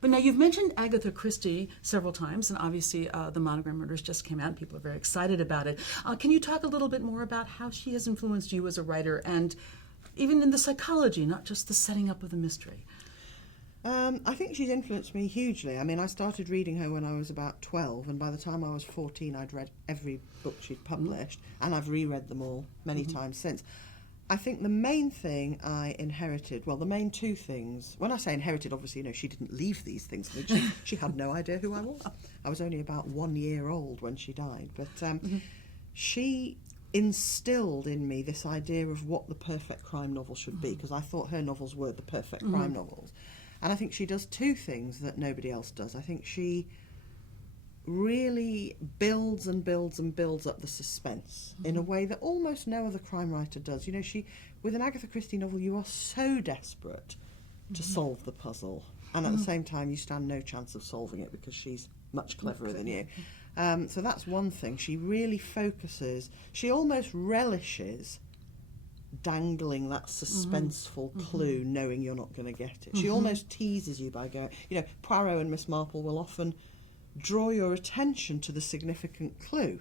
But now you've mentioned Agatha Christie several times, and obviously the Monogram Murders just came out and people are very excited about it. Can you talk a little bit more about how she has influenced you as a writer and even in the psychology, not just the setting up of the mystery? I think she's influenced me hugely. I mean, I started reading her when I was about 12, and by the time I was 14, I'd read every book she'd published, and I've reread them all many times since. I think the main thing I inherited, well, the main two things, when I say inherited, obviously, she didn't leave these things to me. She had no idea who I was. I was only about 1 year old when she died, but she instilled in me this idea of what the perfect crime novel should be, because I thought her novels were the perfect crime novels. And I think she does two things that nobody else does. I think she really builds and builds and builds up the suspense in a way that almost no other crime writer does. With an Agatha Christie novel, you are so desperate to solve the puzzle, and at the same time you stand no chance of solving it because she's much cleverer than you. So that's one thing. She really focuses, she almost relishes dangling that suspenseful clue, knowing you're not going to get it. She almost teases you by going, Poirot and Miss Marple will often draw your attention to the significant clue,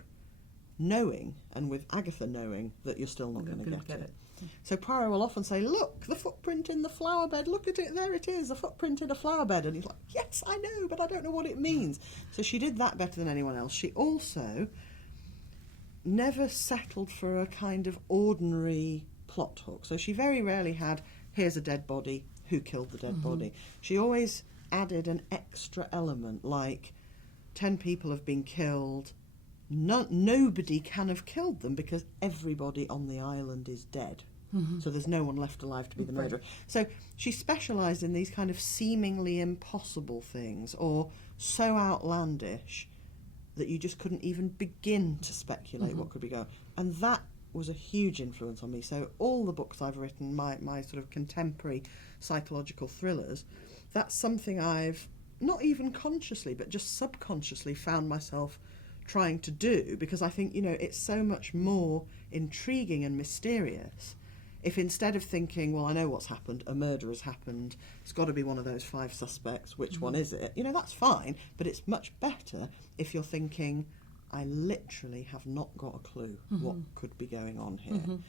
knowing, and with Agatha knowing, that you're still not going to get it. So Poirot will often say, look, the footprint in the flower bed, look at it, there it is, a footprint in a flower bed. And he's like, yes, I know, but I don't know what it means. So she did that better than anyone else. She also never settled for a kind of ordinary plot hook. So she very rarely had, here's a dead body, who killed the dead body. She always added an extra element, like 10 people have been killed, nobody can have killed them because everybody on the island is dead. So there's no one left alive to be the murderer. So she specialised in these kind of seemingly impossible things, or so outlandish that you just couldn't even begin to speculate what could be going on. And that was a huge influence on me. So all the books I've written, my sort of contemporary psychological thrillers, that's something I've not even consciously but just subconsciously found myself trying to do, because I think it's so much more intriguing and mysterious if, instead of thinking, well, I know what's happened, a murder has happened, it's got to be one of those 5 suspects, which one is it, that's fine, but it's much better if you're thinking, I literally have not got a clue what could be going on here.